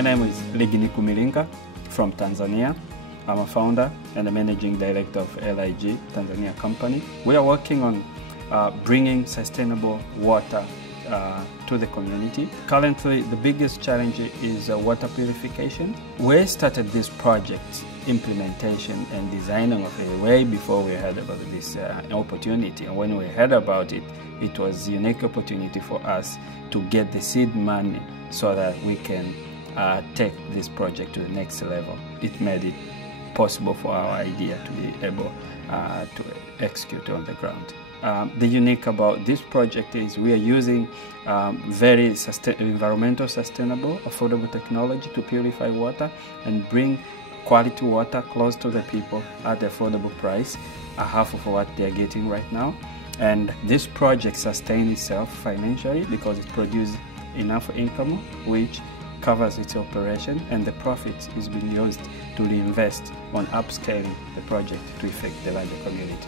My name is Ligniku Millinga from Tanzania. I'm a founder and a managing director of LI&G Tanzania company. We are working on bringing sustainable water to the community. Currently, the biggest challenge is water purification. We started this project implementation and designing of it way before we heard about this opportunity. And when we heard about it, it was a unique opportunity for us to get the seed money so that we can take this project to the next level. It made it possible for our idea to be able to execute on the ground. The unique about this project is we are using very environmental sustainable, affordable technology to purify water and bring quality water close to the people at affordable price, half of what they are getting right now. And this project sustains itself financially because it produces enough income which covers its operation, and the profits is being used to reinvest on upscaling the project to affect the larger community.